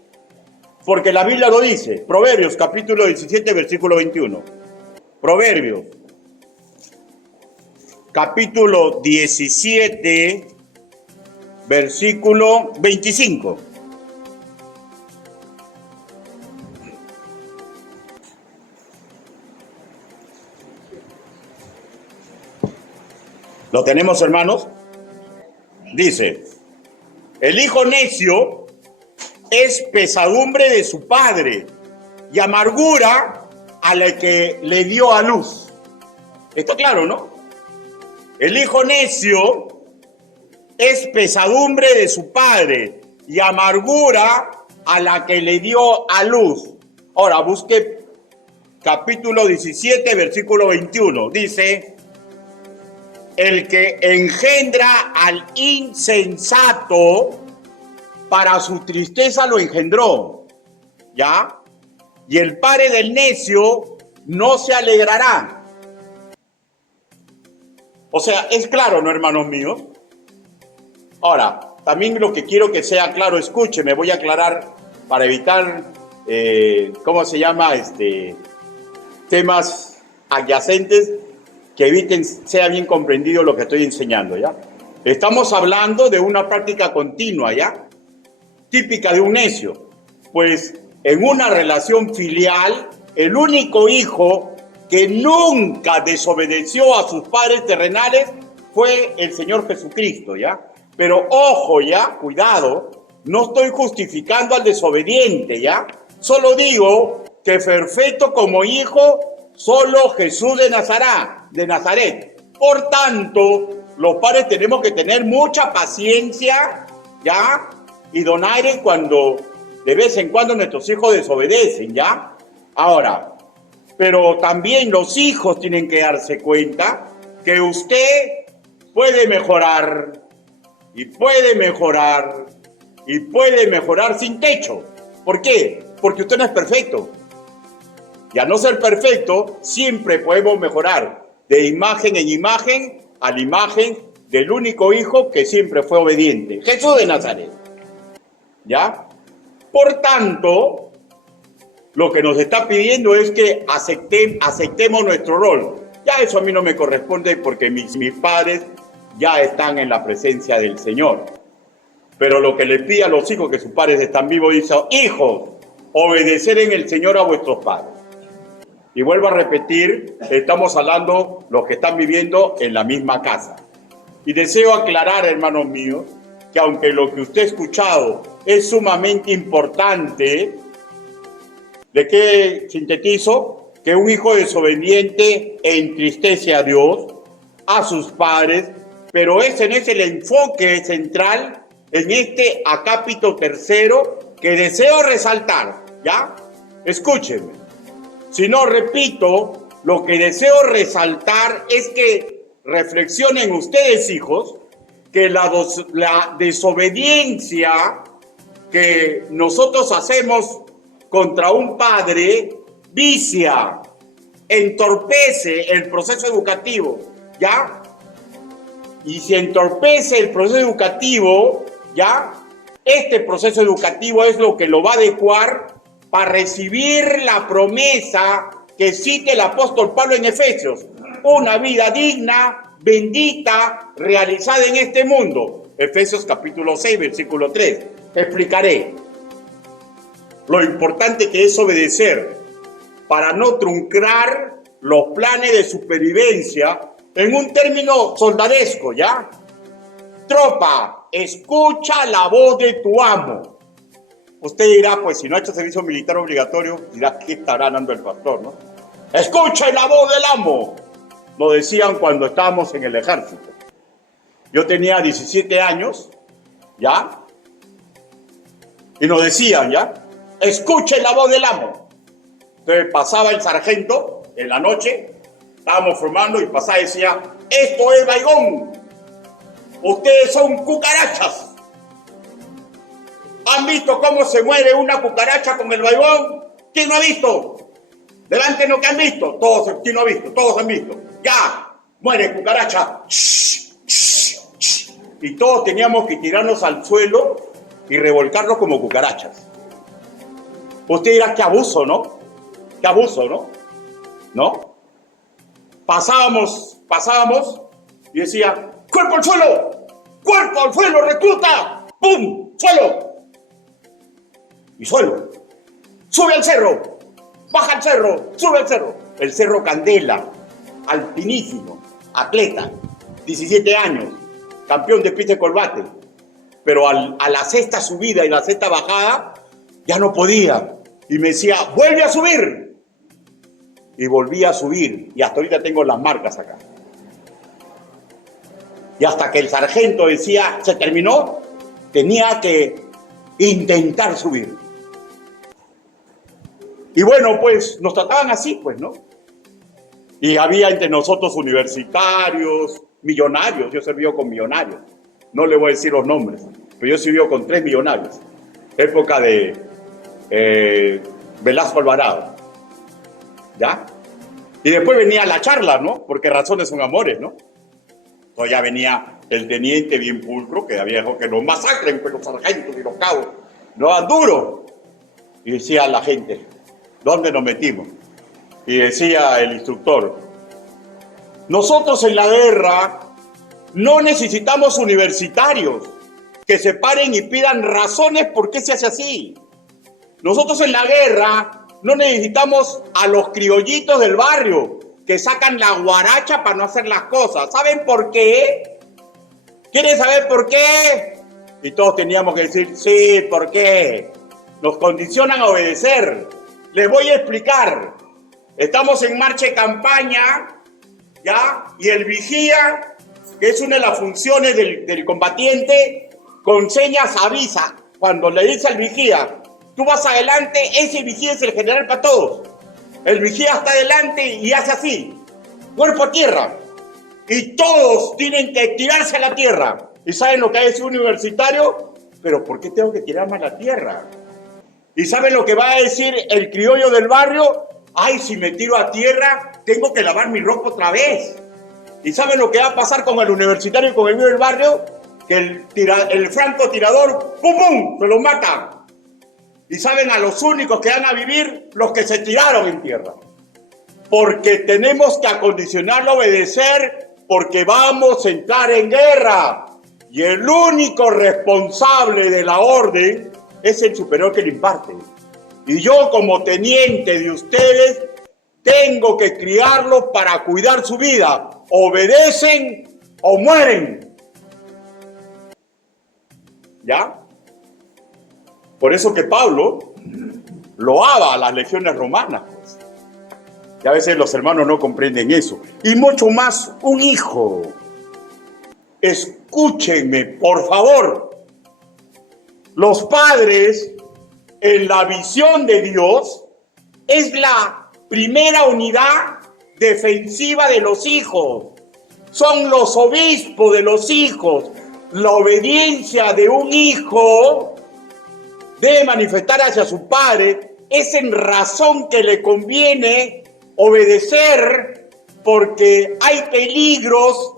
Porque la Biblia lo dice. Proverbios, capítulo 17, versículo 21. Proverbios, capítulo 17, versículo 25. ¿Lo tenemos, hermanos? Dice, el hijo necio es pesadumbre de su padre y amargura a la que le dio a luz. Está claro, ¿no? El hijo necio es pesadumbre de su padre y amargura a la que le dio a luz. Ahora, busque capítulo 17, versículo 21. Dice, el que engendra al insensato, para su tristeza lo engendró, ¿ya? Y el padre del necio no se alegrará. O sea, es claro, ¿no, hermanos míos? Ahora, también lo que quiero que sea claro, escúcheme, voy a aclarar para evitar, ¿cómo se llama? Temas adyacentes que eviten sea bien comprendido lo que estoy enseñando, ¿ya? Estamos hablando de una práctica continua, ¿ya? Típica de un necio. Pues en una relación filial, el único hijo que nunca desobedeció a sus padres terrenales fue el Señor Jesucristo, ¿ya? Pero ojo, ¿ya? Cuidado, no estoy justificando al desobediente, ¿ya? Solo digo que perfecto como hijo, solo Jesús de Nazaret. Por tanto, los padres tenemos que tener mucha paciencia, ¿ya? Y donaire cuando de vez en cuando nuestros hijos desobedecen, ¿ya? Ahora, pero también los hijos tienen que darse cuenta que usted puede mejorar y puede mejorar y puede mejorar sin techo. ¿Por qué? Porque usted no es perfecto. Y al no ser perfecto, siempre podemos mejorar de imagen en imagen a la imagen del único hijo que siempre fue obediente, Jesús de Nazaret. ¿Ya? Por tanto, lo que nos está pidiendo es que aceptemos nuestro rol. Ya eso a mí no me corresponde porque mis padres ya están en la presencia del Señor. Pero lo que le pide a los hijos que sus padres están vivos, dice: hijos, obedecer en el Señor a vuestros padres. Y vuelvo a repetir, estamos hablando los que están viviendo en la misma casa. Y deseo aclarar, hermanos míos, que aunque lo que usted ha escuchado es sumamente importante, ¿de qué sintetizo? Que un hijo desobediente entristece a Dios, a sus padres, pero ese no es el enfoque central en este acápito tercero que deseo resaltar, ¿ya? Escúchenme. Si no, repito, lo que deseo resaltar es que reflexionen ustedes, hijos, que la desobediencia que nosotros hacemos contra un padre vicia, entorpece el proceso educativo, ¿ya? Y si entorpece el proceso educativo, ¿ya? Este proceso educativo es lo que lo va a adecuar para recibir la promesa que cita el apóstol Pablo en Efesios: una vida digna, bendita, realizada en este mundo. Efesios capítulo 6, versículo 3. Explicaré lo importante que es obedecer para no truncar los planes de supervivencia en un término soldadesco, ¿ya? Tropa, escucha la voz de tu amo. Usted dirá, pues si no ha hecho servicio militar obligatorio, dirá, ¿qué estará dando el pastor, no? Escucha la voz del amo. Lo decían cuando estábamos en el ejército. Yo tenía 17 años, ¿ya? Y nos decían, ¿ya? Escuchen la voz del amo. Entonces pasaba el sargento en la noche, estábamos formando y pasaba y decía: esto es Baigón, ustedes son cucarachas. ¿Han visto cómo se muere una cucaracha con el Baigón? ¿Quién no ha visto? Levanten lo que han visto. Todos, ¿quién no ha visto? Todos han visto. Ya, muere cucaracha. Y todos teníamos que tirarnos al suelo y revolcarnos como cucarachas. Usted dirá, qué abuso, ¿no? Qué abuso, ¿no? ¿No? Pasábamos y decía: ¡cuerpo al suelo, recluta! ¡Pum! ¡Suelo! Y suelo. Sube al cerro, baja al cerro, sube al cerro. El cerro Candela, alpinísimo, atleta, 17 años, campeón de pista de combate. Pero a la sexta subida y la sexta bajada ya no podía. Y me decía: vuelve a subir. Y volví a subir. Y hasta ahorita tengo las marcas acá. Y hasta que el sargento decía: se terminó, tenía que intentar subir. Y bueno, pues nos trataban así, pues, ¿no? Y había entre nosotros universitarios, millonarios, yo he servido con millonarios. No le voy a decir los nombres, pero yo he servido con 3 millonarios. Época de Velasco Alvarado. ¿Ya? Y después venía la charla, ¿no? Porque razones son amores, ¿no? Entonces ya venía el teniente bien pulcro, que había que los masacren, pues los sargentos y los cabos, no dan duro. Y decía a la gente, ¿dónde nos metimos? Y decía el instructor, nosotros en la guerra no necesitamos universitarios que se paren y pidan razones por qué se hace así. Nosotros en la guerra no necesitamos a los criollitos del barrio que sacan la guaracha para no hacer las cosas. ¿Saben por qué? ¿Quieren saber por qué? Y todos teníamos que decir, sí, ¿por qué? Nos condicionan a obedecer. Les voy a explicar. Estamos en marcha de campaña, ¿ya? Y el vigía, que es una de las funciones del combatiente, con señas avisa. Cuando le dice al vigía, tú vas adelante, ese vigía es el general para todos. El vigía está adelante y hace así, cuerpo a tierra. Y todos tienen que tirarse a la tierra. ¿Y saben lo que es un universitario? Pero ¿por qué tengo que tirarme a la tierra? ¿Y saben lo que va a decir el criollo del barrio? Ay, si me tiro a tierra, tengo que lavar mi ropa otra vez. ¿Y saben lo que va a pasar con el universitario y con el del barrio? Que el francotirador, ¡pum, pum!, se lo mata. Y saben a los únicos que van a vivir los que se tiraron en tierra. Porque tenemos que acondicionarlo a obedecer, porque vamos a entrar en guerra. Y el único responsable de la orden es el superior que le imparte. Y yo, como teniente de ustedes, tengo que criarlos para cuidar su vida. Obedecen o mueren. ¿Ya? Por eso que Pablo loaba a las legiones romanas. Pues. Y a veces los hermanos no comprenden eso. Y mucho más un hijo. Escúchenme, por favor. Los padres, en la visión de Dios, es la primera unidad defensiva de los hijos. Son los obispos de los hijos. La obediencia de un hijo debe manifestar hacia su padre, es en razón que le conviene obedecer porque hay peligros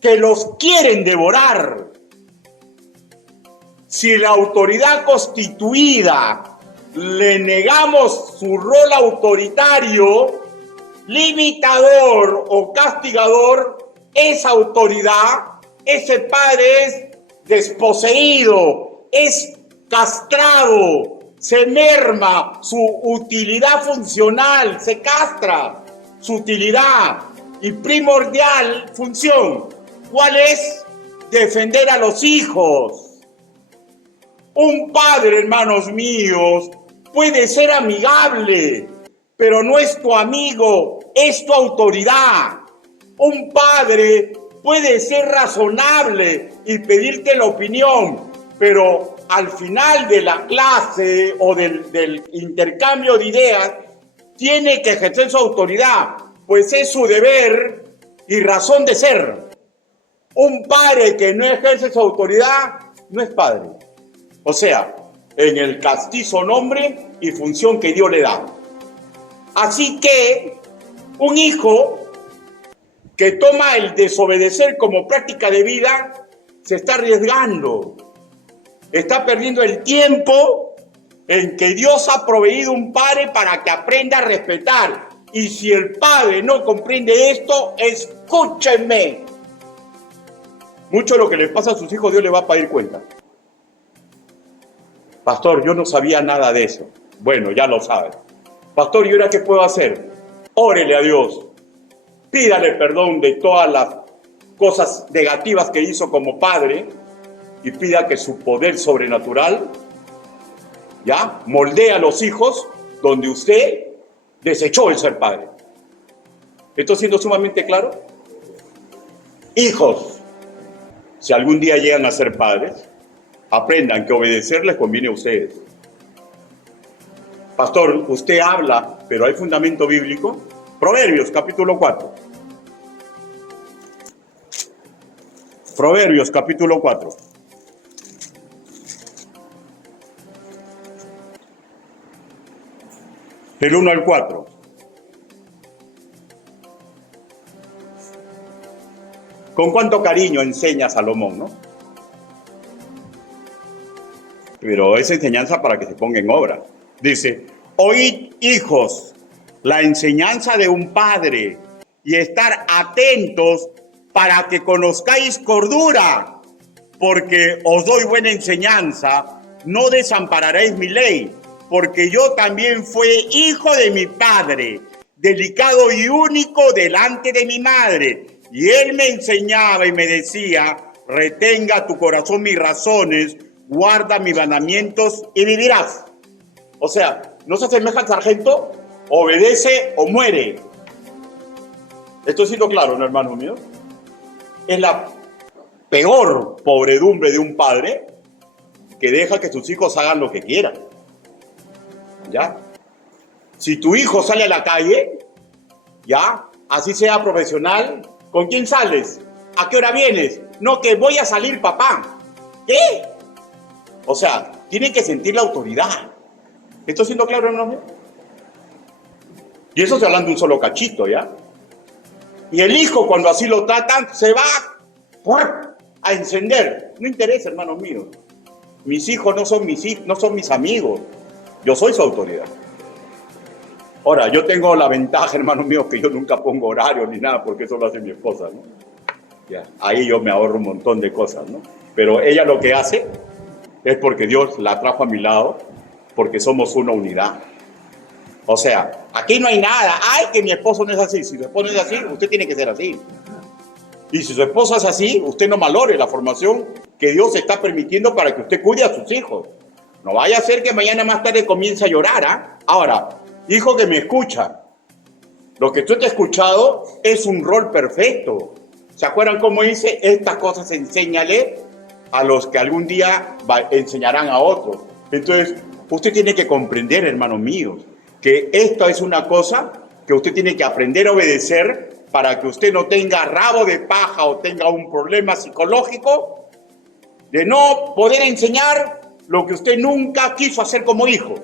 que los quieren devorar. Si la autoridad constituida le negamos su rol autoritario, limitador o castigador, esa autoridad, ese padre es desposeído, es castrado, se merma su utilidad funcional, se castra su utilidad y primordial función. ¿Cuál es? Defender a los hijos. Un padre, hermanos míos, puede ser amigable, pero no es tu amigo, es tu autoridad. Un padre puede ser razonable y pedirte la opinión, pero al final de la clase o del intercambio de ideas, tiene que ejercer su autoridad, pues es su deber y razón de ser. Un padre que no ejerce su autoridad no es padre. O sea, en el castizo nombre y función que Dios le da. Así que un hijo que toma el desobedecer como práctica de vida se está arriesgando. Está perdiendo el tiempo en que Dios ha proveído un padre para que aprenda a respetar. Y si el padre no comprende esto, escúchenme. Mucho de lo que le pasa a sus hijos, Dios le va a pedir cuenta. Pastor, yo no sabía nada de eso. Bueno, ya lo sabe. Pastor, ¿y ahora qué puedo hacer? Órele a Dios. Pídale perdón de todas las cosas negativas que hizo como padre y pida que su poder sobrenatural, ¿ya?, moldee a los hijos donde usted desechó el ser padre. ¿Estoy siendo sumamente claro? Hijos, si algún día llegan a ser padres, aprendan que obedecer les conviene a ustedes. Pastor, usted habla, pero ¿hay fundamento bíblico? Proverbios, capítulo 4. Proverbios capítulo 4. Del 1 al 4. ¿Con cuánto cariño enseña Salomón, no? Pero es enseñanza para que se ponga en obra. Dice, oíd, hijos, la enseñanza de un padre y estar atentos para que conozcáis cordura, porque os doy buena enseñanza, no desampararéis mi ley, porque yo también fui hijo de mi padre, delicado y único delante de mi madre, y él me enseñaba y me decía, retenga tu corazón mis razones, guarda mis mandamientos y vivirás. O sea, no se asemeja al sargento, obedece o muere. ¿Estoy siendo claro, no, hermanos míos? Es la peor pobredumbre de un padre que deja que sus hijos hagan lo que quieran. ¿Ya? Si tu hijo sale a la calle, ¿ya? Así sea profesional, ¿con quién sales? ¿A qué hora vienes? No, que voy a salir, papá. ¿Qué? O sea, tienen que sentir la autoridad. ¿Estoy siendo claro, hermano? Y eso se hablando de un solo cachito, ¿ya? Y el hijo, cuando así lo tratan, se va a encender. No interesa, hermanos míos. Mis hijos no son mis amigos. Yo soy su autoridad. Ahora, yo tengo la ventaja, hermanos míos, que yo nunca pongo horario ni nada, porque eso lo hace mi esposa, ¿no? Ya, ahí yo me ahorro un montón de cosas, ¿no? Pero ella lo que hace es porque Dios la trajo a mi lado, porque somos una unidad. O sea, aquí no hay nada. Ay, que mi esposo no es así. Si su esposo no es así, usted tiene que ser así. Y si su esposa es así, usted no valore la formación que Dios está permitiendo para que usted cuide a sus hijos. No vaya a ser que mañana más tarde comience a llorar, ¿ah? Ahora, hijo que me escucha, lo que tú te has escuchado es un rol perfecto. ¿Se acuerdan cómo dice? Estas cosas enséñale a los que algún día enseñarán a otros. Entonces, usted tiene que comprender, hermanos míos, que esto es una cosa que usted tiene que aprender a obedecer para que usted no tenga rabo de paja o tenga un problema psicológico de no poder enseñar lo que usted nunca quiso hacer como hijo.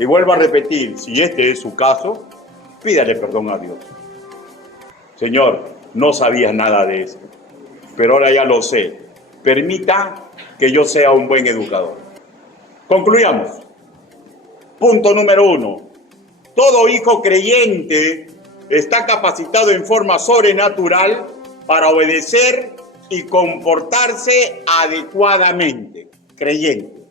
Y vuelvo a repetir, si este es su caso, pídale perdón a Dios. Señor, no sabía nada de esto, pero ahora ya lo sé. Permita que yo sea un buen educador. Concluyamos. Punto número 1. Todo hijo creyente está capacitado en forma sobrenatural para obedecer y comportarse adecuadamente. Creyente.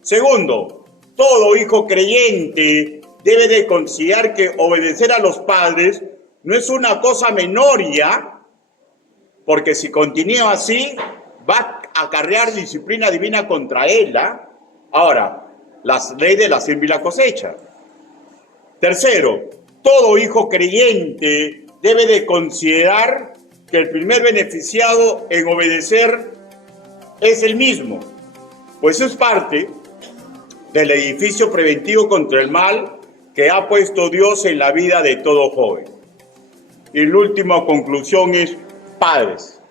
Segundo, todo hijo creyente debe de considerar que obedecer a los padres no es una cosa menor ya, porque si continúa así, va a acarrear disciplina divina contra él. Ahora, las leyes de la siembra y la cosecha. Tercero, todo hijo creyente debe de considerar que el primer beneficiado en obedecer es el mismo, pues es parte del edificio preventivo contra el mal que ha puesto Dios en la vida de todo joven. Y la última conclusión es, padres,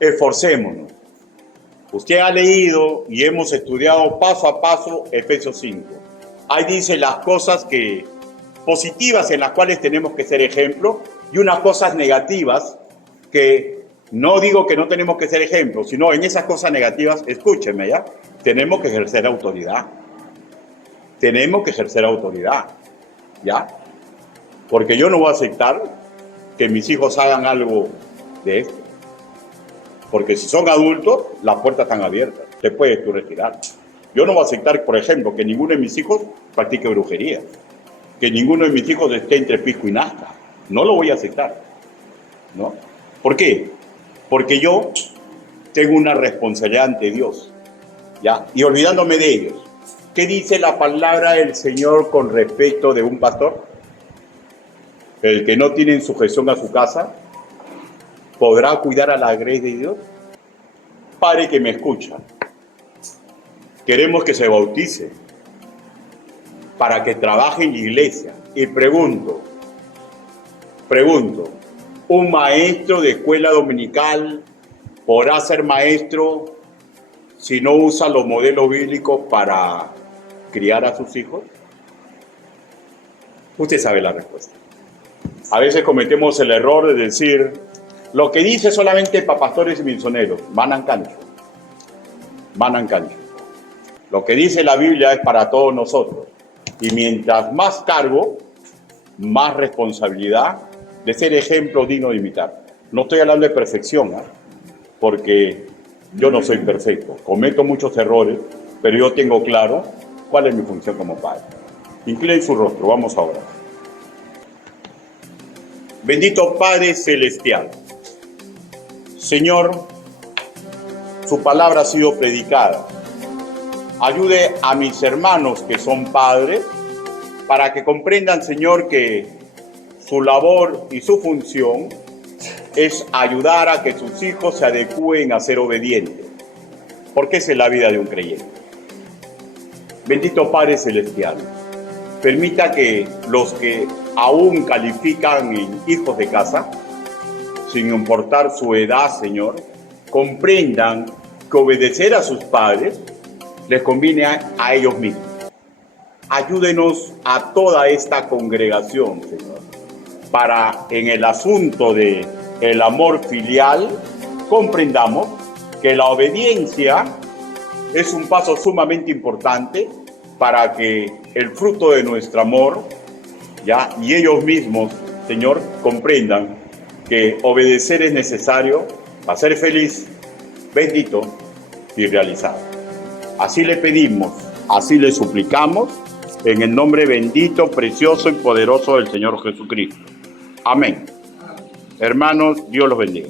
esforcémonos. Usted ha leído y hemos estudiado paso a paso Efesios 5. Ahí dice las cosas positivas en las cuales tenemos que ser ejemplo y unas cosas negativas que no digo que no tenemos que ser ejemplo, sino en esas cosas negativas, escúcheme ya, tenemos que ejercer autoridad. Tenemos que ejercer autoridad, ¿ya? Porque yo no voy a aceptar que mis hijos hagan algo de esto. Porque si son adultos, las puertas están abiertas. Te puedes tú retirar. Yo no voy a aceptar, por ejemplo, que ninguno de mis hijos practique brujería. Que ninguno de mis hijos esté entre pisco y nazca. No lo voy a aceptar, ¿no? ¿Por qué? Porque yo tengo una responsabilidad ante Dios, ¿ya? Y olvidándome de ellos. ¿Qué dice la palabra del Señor con respecto de un pastor? El que no tiene en sujeción a su casa, ¿podrá cuidar a la grey de Dios? Padre que me escucha, queremos que se bautice para que trabaje en la iglesia. Y pregunto, un maestro de escuela dominical ¿Podrá ser maestro si no usa los modelos bíblicos para criar a sus hijos? Usted sabe la respuesta. A veces cometemos el error de decir, lo que dice solamente para pastores y misioneros, manan cancho. Lo que dice la Biblia es para todos nosotros. Y mientras más cargo, más responsabilidad de ser ejemplo digno de imitar. No estoy hablando de perfección, porque yo no soy perfecto. Cometo muchos errores, pero yo tengo claro cuál es mi función como padre. Inclinen su rostro, vamos ahora. Bendito Padre Celestial, Señor, su palabra ha sido predicada. Ayude a mis hermanos que son padres para que comprendan, Señor, que su labor y su función es ayudar a que sus hijos se adecúen a ser obedientes, porque esa es la vida de un creyente. Bendito Padre Celestial, permita que los que aún califican en hijos de casa, sin importar su edad, Señor, comprendan que obedecer a sus padres les conviene a ellos mismos. Ayúdenos a toda esta congregación, Señor, para en el asunto de el amor filial comprendamos que la obediencia es un paso sumamente importante para que el fruto de nuestro amor, y ellos mismos, Señor, comprendan que obedecer es necesario para ser feliz, bendito y realizado. Así le pedimos, así le suplicamos, en el nombre bendito, precioso y poderoso del Señor Jesucristo. Amén. Hermanos, Dios los bendiga.